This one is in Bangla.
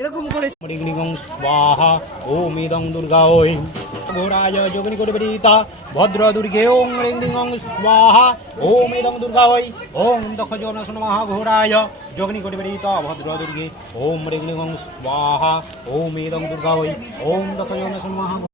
এরকম করে স্বাহা ওম ইদং দুর্গা ওই ঘোরায় যোগিনী কোটি বেরিতা ভদ্র দুর্গে ওং রিং রিং ওং স্বাহা ওম ইদং দুর্গা ওই ওং দক্ষ জনসন মহাঘোরায় যোগিনী কোটি বেরিতা ভদ্র দুর্গে ওম রিং রিং ওং স্বাহা ওম ইদং দুর্গা ওই ওং দক্ষ জনসন মহা